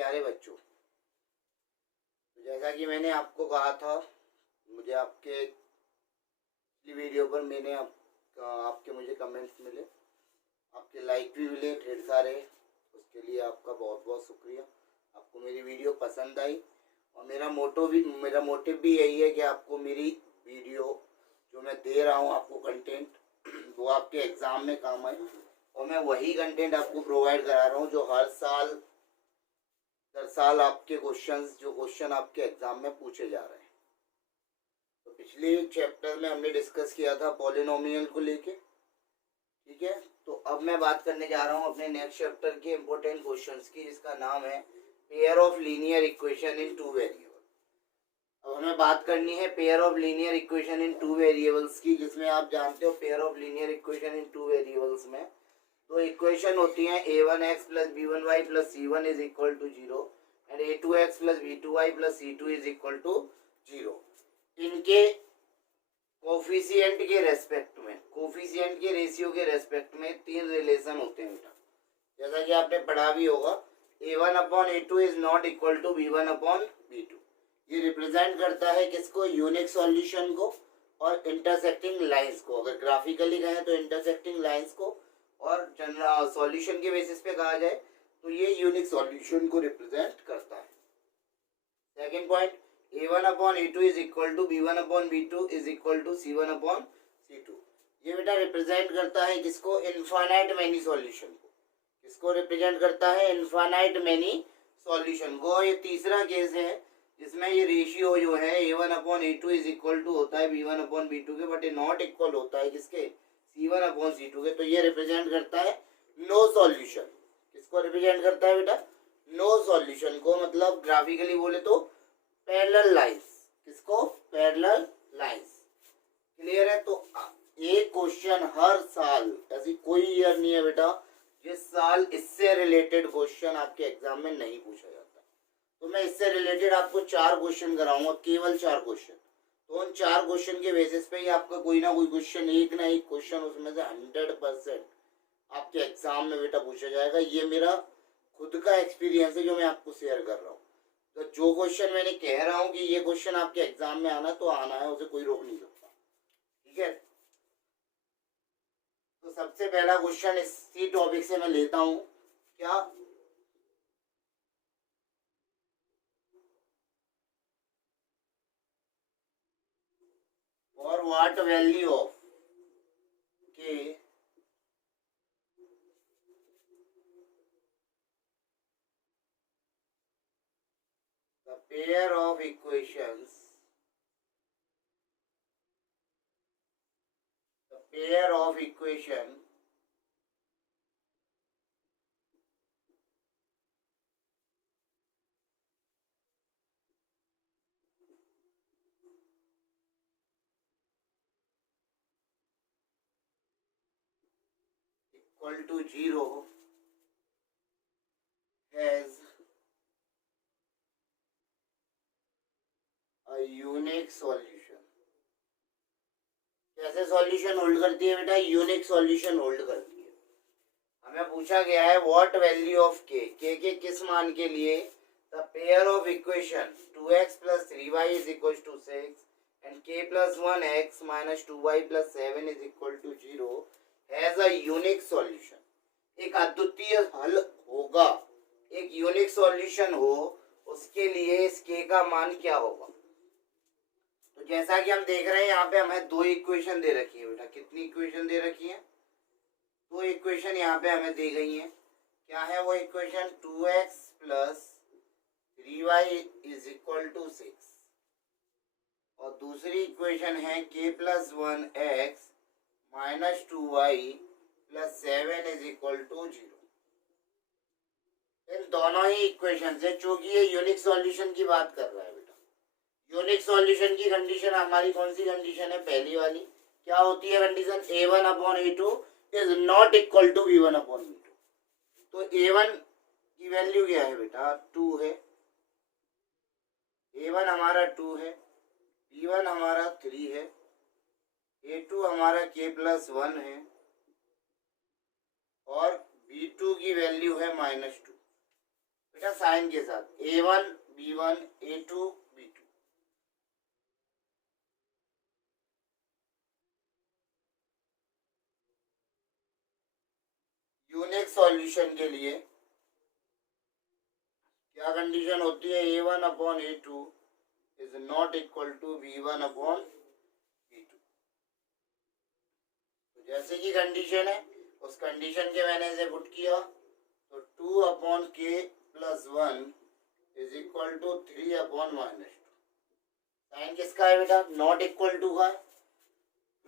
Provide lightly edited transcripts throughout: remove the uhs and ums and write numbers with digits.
प्यारे बच्चों, तो जैसा कि मैंने आपको कहा था, मुझे आपके वीडियो पर आपके मुझे कमेंट्स मिले, आपके लाइक भी मिले ढेर सारे। उसके लिए आपका बहुत बहुत शुक्रिया। आपको मेरी वीडियो पसंद आई और मेरा मोटिव भी यही है कि आपको मेरी वीडियो जो मैं दे रहा हूँ आपको कंटेंट वो आपके एग्ज़ाम में काम आए, और मैं वही कंटेंट आपको प्रोवाइड करा रहा हूँ जो हर साल आपके क्वेश्चन आपके एग्ज़ाम में पूछे जा रहे हैं। तो पिछले चैप्टर में हमने डिस्कस किया था पॉलिनोमियल को लेके, ठीक है। तो अब मैं बात करने जा रहा हूँ अपने नेक्स्ट चैप्टर के इम्पोर्टेंट क्वेश्चंस की, जिसका नाम है pair of linear equation in two variable. अब हमें बात करनी है pair of linear equation in two variables की, जिसमें आप जानते हो pair of linear equation in two variables में दो इक्वेशन होती हैं, a1x plus b1y plus c1 is equal to 0 and a2x plus b2y plus c2 is equal to 0। इनके कोफिशिएंट के रेस्पेक्ट में, कोफिशिएंट के रेशियो के रेस्पेक्ट में तीन रिलेशन होते हैं बेटा, जैसा कि आपने पढ़ा भी होगा। a1 upon a2 is not equal to b1 upon b2। ये रिप्रेजेंट करता है किसको? यूनिक सॉल्यूशन को और इंटरसेक्टिंग लाइंस को। अगर ग्राफिकली कहें तो इंटरसेक्टिंग लाइंस को, और जनरल सॉल्यूशन के बेसिस पे कहा जाए तो ये यूनिक सॉल्यूशन को रिप्रेजेंट करता है। Second point, a1 upon a2 is equal to b1 upon b2 is equal to c1 upon c2। ये बेटा रिप्रेजेंट करता है किसको? इनफाइनाइट मैनी सॉल्यूशन को। किसको रिप्रेजेंट करता है? इनफाइनाइट मैनी सॉल्यूशन को। ये तीसरा केस है जिसमें ये रेशियो जो है a1 upon a2 is equal to होता है b1 अपॉन b2 के, बट ये नॉट इक्वल होता है किसके? c1 अपॉन c2 के। तो ये रिप्रेजेंट करता है नो सॉल्यूशन। किसको रिप्रेजेंट करता है बेटा? नो सॉल्यूशन को। मतलब ग्राफिकली बोले तो पैरेलल लाइंस। किसको? Parallel lines. क्लियर है? तो एक क्वेश्चन हर साल, ऐसी कोई ईयर नहीं है बेटा जिस साल इससे रिलेटेड क्वेश्चन आपके एग्जाम में नहीं पूछा जाता। तो मैं इससे रिलेटेड आपको 4 क्वेश्चन कराऊंगा, केवल 4 क्वेश्चन। तो उन 4 क्वेश्चन के बेसिस पे ही आपका कोई ना कोई क्वेश्चन, एक ना एक क्वेश्चन उसमें से 100% आपके एग्जाम में बेटा पूछा जाएगा। ये मेरा खुद का एक्सपीरियंस है जो मैं आपको शेयर कर रहा हूँ। तो जो क्वेश्चन मैंने कह रहा हूँ कि ये क्वेश्चन आपके एग्जाम में आना, तो आना है, उसे कोई रोक नहीं सकता। ठीक है, तो सबसे पहला क्वेश्चन इसी टॉपिक से मैं लेता हूँ। क्या? फॉर व्हाट वैल्यू ऑफ के the pair of equations, pair of equation equal to 0 has a unique solution। कैसे सॉल्यूशन होल्ड करती है बेटा? यूनिक सॉल्यूशन होल्ड करती है। हमें पूछा गया है व्हाट वैल्यू ऑफ के किस मान के लिए the pair of equation 2x plus 3y is equal to 6 and k plus 1x minus 2y plus 7 is equal to 0 has a unique solution. एक अद्वितीय हल होगा, एक यूनिक सॉल्यूशन हो, उसके लिए इस k का मान क्या होगा? तो जैसा कि हम देख रहे हैं यहाँ पे हमें 2 इक्वेशन दे रखी है बेटा। कितनी इक्वेशन दे रखी है? 2 इक्वेशन यहाँ पे हमें दी गई है। क्या है वो equation? 2x plus 3y is equal to 6, और दूसरी इक्वेशन है k plus 1x minus 2y plus 7 is equal to 0। इन दोनों ही इक्वेशन से, चूंकि ये यूनिक सॉल्यूशन की बात कर रहा है बेटा, यूनिक सॉल्यूशन की कंडीशन हमारी कौन सी कंडीशन है? पहली वाली। क्या होती है condition? a1 upon a2 is not equal to b1 upon b2। तो a1 की वैल्यू क्या है बेटा? 2 है। a1 हमारा 2 है, b1 हमारा 3 है, a2 हमारा k प्लस 1 है, और b2 की वैल्यू है -2। बेटा साइन के साथ A1 B1 A2 B2। Unique solution के लिए क्या कंडीशन होती है? A1 upon A2 is not equal to B1 upon B2। तो जैसे की कंडीशन है उस कंडीशन के मैंने से पुट किया तो 2 upon K plus 1 is equal to 3 upon -2। Sign किसका है बेटा? नॉट इक्वल टू का।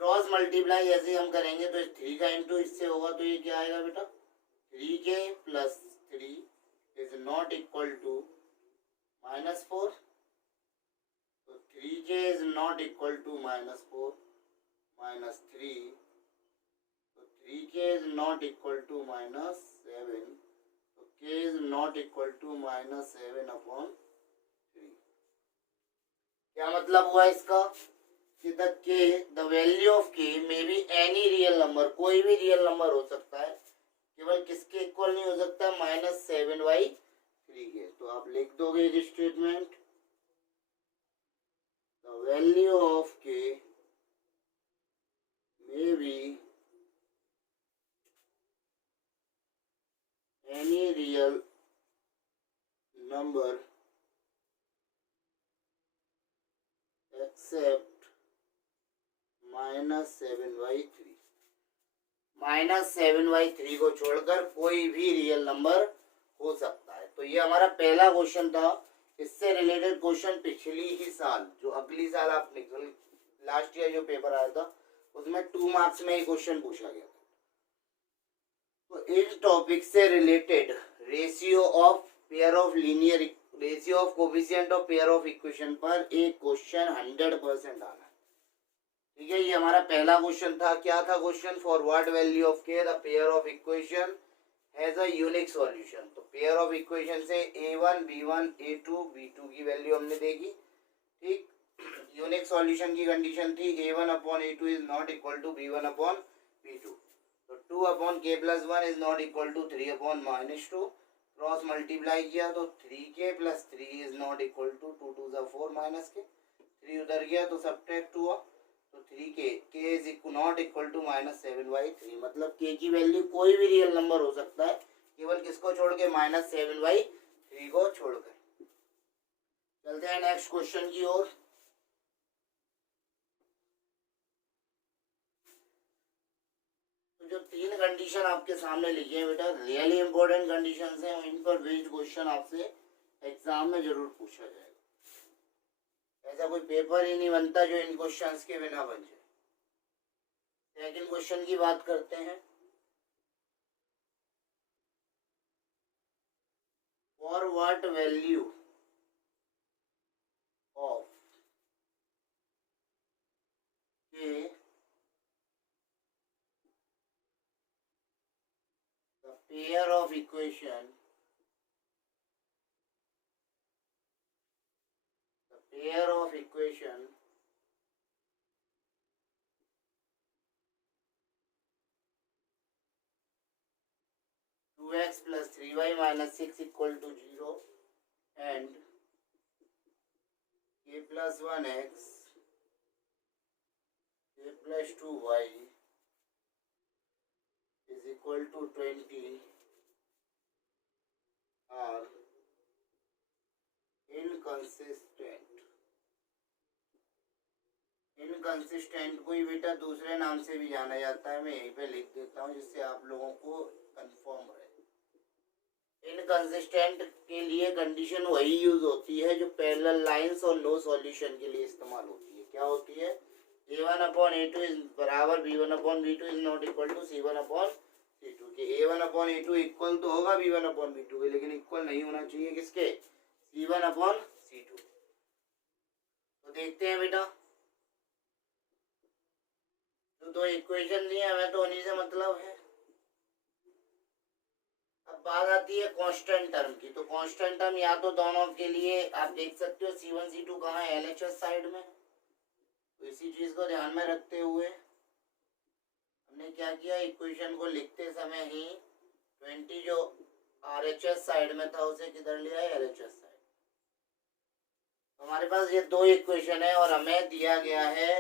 क्रॉस मल्टीप्लाई ऐसे हम करेंगे तो 3 का इंटू इससे होगा तो ये क्या आएगा बेटा? 3K plus 3 is not equal to -4। तो 3K is not equal to -4 -3। तो 3K is not equal to -7। तो K is not equal to -7 upon 3। क्या मतलब हुआ इसका कि the value of K may be any real number, कोई भी रियल नंबर हो सकता है, केवल किसके इक्वल नहीं हो सकता? -7/3 के। तो आप लिख दोगे एक statement, the value of K may be any real number except -7/3। -7/3 को छोड़कर कोई भी रियल नंबर हो सकता है। तो ये हमारा पहला क्वेश्चन था। इससे रिलेटेड क्वेश्चन पिछली ही साल, जो अगली साल आपने लास्ट ईयर जो पेपर आया था उसमें 2 मार्क्स में ये क्वेश्चन पूछा गया था। तो इन टॉपिक से related ratio of pair of linear, ratio of coefficient of pair of equation पर एक क्वेश्चन 100% आना है। ठीक है, ये हमारा पहला क्वेश्चन था। क्या था question? For what value of K the pair of equation has a unique solution. तो पेयर ऑफ इक्वेशन से A1 B1 A2 B2 की वैल्यू हमने देखी। ठीक, यूनिक सॉल्यूशन की कंडीशन थी A1 upon A2 is not equal to B1 upon B2। तो 2 upon K plus 1 is not equal to 3 upon -2। Cross multiply किया तो 3K plus 3 is not equal to 2 2 4 -K। 3 उधर गया तो सब्ट्रैक्ट हुआ तो 3K is not equal to -7/3। मतलब K की वैल्यू कोई भी रियल नंबर हो सकता है, केवल किसको छोड़ के? -7/3 को छोड़कर। चलते हैं नेक्स्ट क्वेश्चन की ओर। तो जो 3 कंडीशन आपके सामने लिखी है बेटा, रियली इंपॉर्टेंट कंडीशन है, इन पर बेस्ड क्वेश्चन आपसे एग्जाम में जरूर पूछा जाएगा। ऐसा कोई पेपर ही नहीं बनता जो इन क्वेश्चंस के बिना बन जाए। सेकंड क्वेश्चन की बात करते हैं। For what value of K the pair of equation, pair of equation two x plus 3y minus 6 equal to 0 and K plus 1x K plus 2y is equal to 20 are inconsistent. Inconsistent को ही बेटा दूसरे नाम से भी जाना जाता है, मैं यहीं पे लिख देता हूँ जिससे आप लोगों को कंफर्म रहे। इनकंसिस्टेंट के लिए कंडीशन वही यूज होती है जो पैरेलल लाइंस और नो सॉल्यूशन के लिए इस्तेमाल होती है। क्या होती है? A1 अपॉन A2 इज बराबर B1 upon B2 is not equal to C1 upon C2 के। A1 अपॉन A2 इक्वल तो होगा B1 अपॉन B2 के, लेकिन इक्वल नहीं होना चाहिए किसके? C1 upon C2। तो देखते हैं बेटा, तो 2 इक्वेशन दिए हमें तो उन्हीं से मतलब है। अब बात आती है कांस्टेंट टर्म की। तो कांस्टेंट टर्म या तो दोनों के लिए आप देख सकते हो C1 C2 कहाँ है? LHS साइड में। तो इसी चीज को ध्यान में रखते हुए हमने क्या किया, इक्वेशन को लिखते समय ही 20 जो RHS साइड में था, उसे किधर लिया है, LHS साइड। हमारे पास ये दो इक्वेशन है और हमें दिया गया है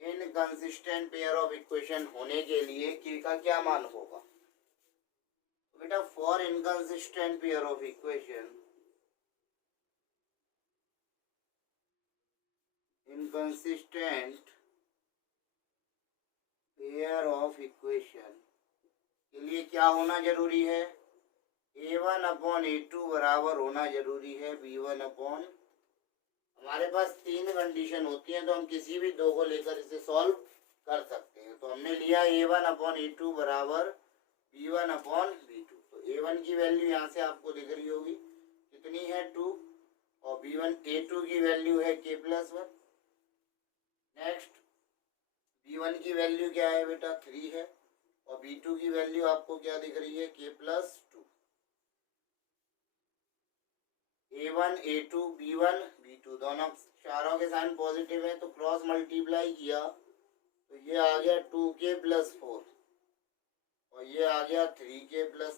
इनकंसिस्टेंट पेयर ऑफ इक्वेशन होने के लिए k का क्या मान होगा। तो बेटा for inconsistent pair of equation, inconsistent pair of equation के लिए क्या होना जरूरी है, a1/a2 बराबर होना जरूरी है b1/। हमारे पास तीन कंडीशन होती हैं तो हम किसी भी दो को लेकर इसे सॉल्व कर सकते हैं। तो हमने लिया a1/a2 बराबर b1/b2। तो a1 की वैल्यू यहाँ से आपको दिख रही होगी, कितनी है 2, और a2 की वैल्यू है k+1। नेक्स्ट b1 की वैल्यू क्या है बेटा 3 है, और b2 की वैल्यू आपको क्या दिख रही है k+2। a1 a2 b1 b2 दोनों चारों के साइन पॉजिटिव है, तो क्रॉस मल्टीप्लाई किया तो ये आ गया 2k+4 और ये आ गया 3k+3।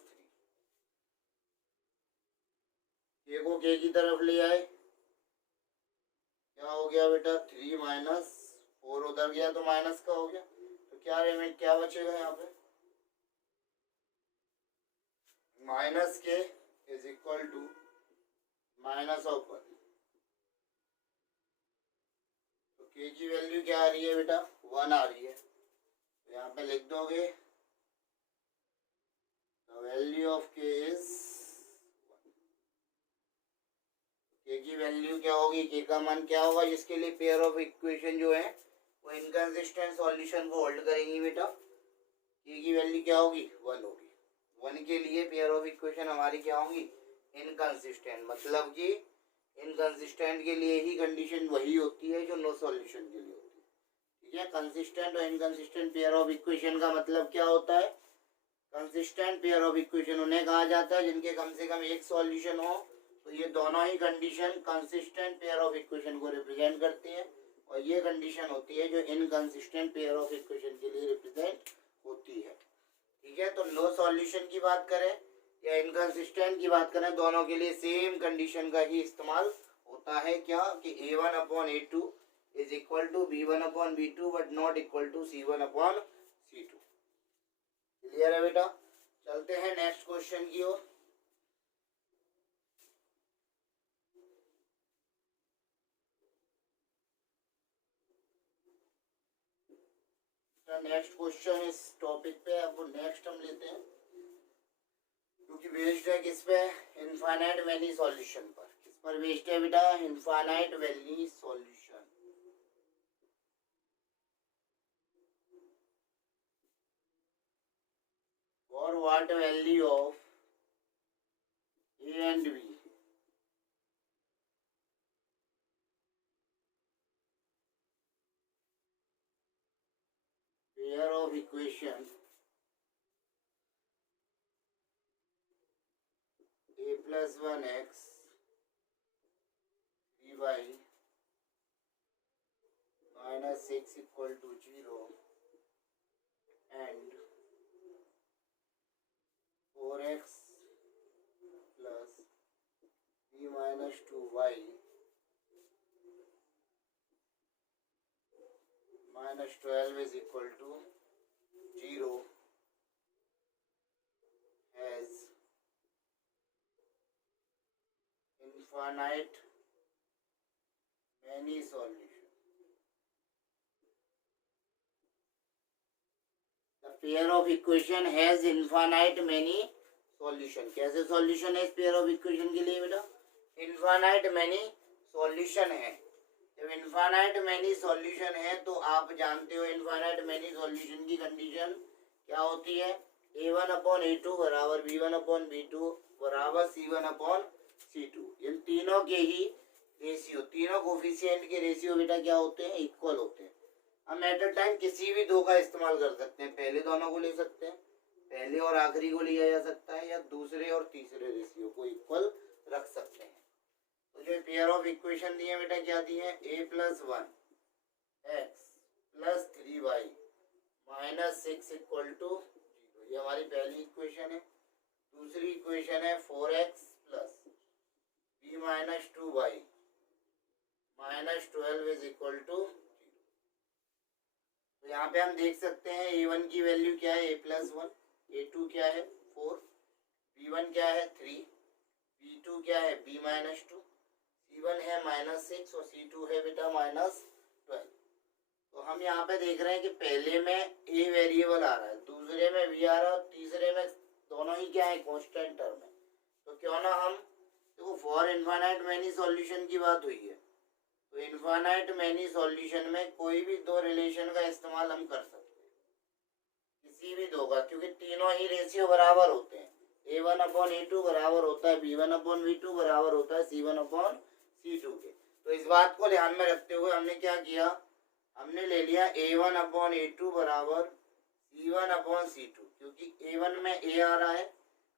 k को k की तरफ ले आए, क्या हो गया बेटा 3 - 4 उधर गया तो माइनस का हो गया, तो क्या बचेगा यहाँ पे -k इज इक्वल टू -1। तो k की वैल्यू क्या आ रही है बेटा 1 आ रही है, तो यहाँ पे लिख दोगे the value of k is 1। k की वैल्यू क्या होगी, k का मान क्या होगा जिसके लिए पेयर ऑफ इक्वेशन जो है वो इनकंसिस्टेंट सॉल्यूशन को होल्ड करेंगी बेटा, k की वैल्यू क्या होगी 1 होगी। 1 के लिए पेयर ऑफ इक्वेशन हमारी क्या होंगी इनकंसिस्टेंट, मतलब कि इनकंसिस्टेंट के लिए ही कंडीशन वही होती है जो नो सॉल्यूशन के लिए होती है। ठीक है, कंसिस्टेंट और इनकंसिस्टेंट पेयर ऑफ इक्वेशन का मतलब क्या होता है, कंसिस्टेंट पेयर ऑफ इक्वेशन उन्हें कहा जाता है जिनके कम से कम एक सॉल्यूशन हो। तो ये दोनों ही condition consistent pair of equation को रिप्रेजेंट करती है, और ये कंडीशन होती है जो इनकंसिस्टेंट पेयर ऑफ इक्वेशन के लिए रिप्रेजेंट होती है। ठीक है, तो नो सॉल्यूशन की बात करें या इनकंसिस्टेंट की बात करें, दोनों के लिए सेम कंडीशन का ही इस्तेमाल होता है, क्या कि a1/a2 is equal to b1/b2 but not equal to c1/c2। Clear है बेटा, चलते हैं नेक्स्ट क्वेश्चन की ओर। नेक्स्ट क्वेश्चन इस टॉपिक पे, अब नेक्स्ट हम लेते हैं क्योंकि बेस्ड है किस पे, इनफाइनाइट वैली सॉल्यूशन पर। किस पर बेस्ड है बेटा, infinite valley solution. For what value of a and b pair of equation a+1x 3y -6 equal to 0 and 4x plus b -2y -12 is equal to 0 has infinite many solutions. The pair of equation has infinite many solution। कैसे solution है इस pair of equation के लिए बेटा, infinite many solution है। जब infinite many solution है तो आप जानते हो इनफाइनाइट मैनी सॉल्यूशन की कंडीशन क्या होती है, a1/a2 बराबर b1/b2 बराबर c1/c2। इन तीनों के ही रेशियो, तीनों कोफिशिएंट के रेशियो बेटा क्या होते हैं, इक्वल होते हैं। हम एट अ टाइम किसी भी दो का इस्तेमाल कर सकते हैं, पहले दोनों को ले सकते हैं, पहले और आखिरी को लिया जा सकता है, या दूसरे और तीसरे रेशियो को इक्वल रख सकते हैं। तो जो पेयर ऑफ इक्वेशन दिए बेटा क्या दिए, a+1 x + 3y -6 = 0, ये हमारी पहली इक्वेशन है। दूसरी इक्वेशन है 4x plus b minus 2y minus 12 is equal to 0। तो यहाँ पे हम देख सकते हैं a1 की वैल्यू क्या है, a+1, a2 क्या है 4, b1 क्या है 3, b2 क्या है b माइनस 2, c1 है -6 और c2 है बेटा -12। तो हम यहाँ पे देख रहे हैं कि पहले में a वेरिएबल आ रहा है, दूसरे में b आ रहा है और तीसरे में दोनों ही क्या है कांस्टेंट टर्म है। तो क्यों ना हम देखो फॉर इनफाइनाइट मैनी सॉल्यूशन की बात हुई है, तो इनफाइनाइट मैनी सॉल्यूशन में कोई भी दो रिलेशन का इस्तेमाल हम कर सकते हैं, किसी भी दो का, क्योंकि तीनों ही रेशियो बराबर होते हैं। a1/a2 बराबर होता है b1/b2 बराबर होता है c1/c2 के। तो इस बात को ध्यान में रखते हुए हमने क्या किया, हमने ले लिया a1/a2 बराबर c1/c2, क्योंकि a1 में a आ रहा है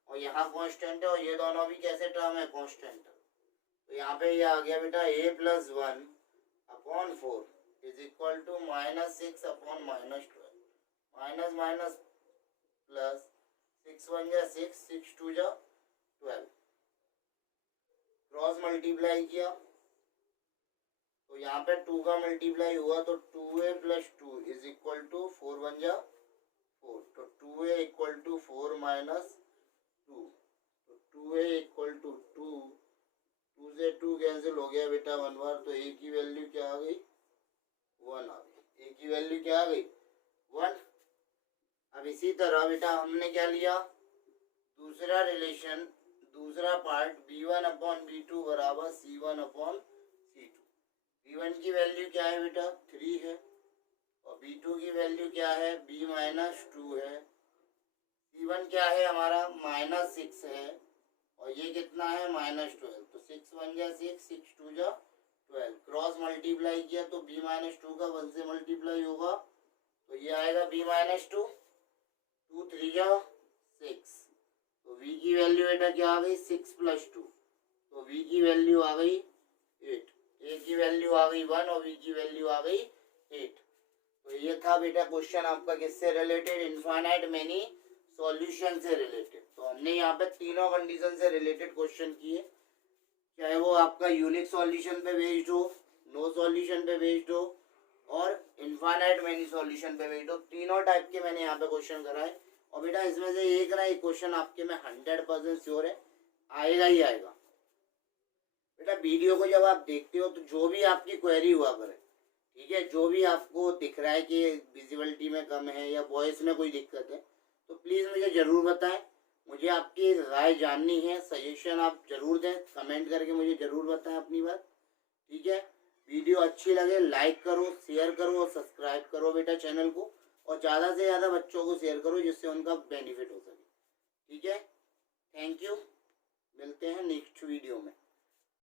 और यहाँ कांस्टेंट है और ये दोनों भी कैसे टर्म है कांस्टेंट। तो यहाँ पे ये आ गया बेटा a+1/4 is equal to -6/-12, minus minus plus 6 1 जा 6, 6 2 जा 12, क्रॉस मल्टीप्लाई किया तो यहाँ पे 2 का मल्टीप्लाई हुआ तो 2a + 2 इज इक्वल टू 4 1 जा 4, तो 2a इक्वल टू 4 माइनस 2, तो 2a इक्वल टू 2, 2 से 2 कैंसिल हो गया बेटा 1 बार, तो a की वैल्यू क्या आ गई 1 आ गई, a की वैल्यू क्या आ गई 1। अब इसी तरह बेटा हमने क्या लिया, दूसरा रिलेशन, दूसरा पार्ट b1/b2 बराबर c1/c2। b1 की वैल्यू क्या है बेटा 3 है और b2 की वैल्यू क्या है b माइनस 2 है, c1 क्या है हमारा -6 है और ये कितना है -12, तो 6 1 जा 6, 6 2 जा 12, क्रॉस मल्टीप्लाई किया तो b माइनस 2 का 1 से मल्टीप्लाई होगा तो ये आएगा b माइनस 2, 2 3 जा 6, तो v की वैल्यू बेटा क्या आ गई 6 + 2, तो v की वैल्यू आ गई 8, a की वैल्यू आ गई 1 और v की वैल्यू आ गई 8। तो ये था बेटा क्वेश्चन आपका किससे रिलेटेड, इनफाइनाइट मैनी सॉल्यूशन से रिलेटेड। तो हमने यहाँ पे तीनों कंडीशन से रिलेटेड क्वेश्चन किए, चाहे वो आपका यूनिक सॉल्यूशन पे बेस्ड हो, नो सॉल्यूशन पे बेस्ड हो और इनफाइनाइट मैनी सॉल्यूशन पे बेस्ड हो, तीनों टाइप के मैंने यहाँ पे क्वेश्चन कराए। और बेटा इसमें से एक ना एक क्वेश्चन आपके में 100% श्योर है आएगा ही आएगा। बेटा वीडियो को जब आप देखते हो तो जो भी आपकी क्वेरी हुआ करे, ठीक है, जो भी आपको दिख रहा है कि विजिबिलिटी में कम है या वॉइस में कोई दिक्कत है, तो प्लीज़ मुझे ज़रूर बताएं, मुझे आपकी राय जाननी है, सजेशन आप ज़रूर दें, कमेंट करके मुझे ज़रूर बताएं अपनी बात, ठीक है। वीडियो अच्छी लगे लाइक करो, शेयर करो और सब्सक्राइब करो बेटा चैनल को, और ज़्यादा से ज़्यादा बच्चों को शेयर करो जिससे उनका बेनिफिट हो सके, ठीक है। थैंक यू, मिलते हैं नेक्स्ट वीडियो में।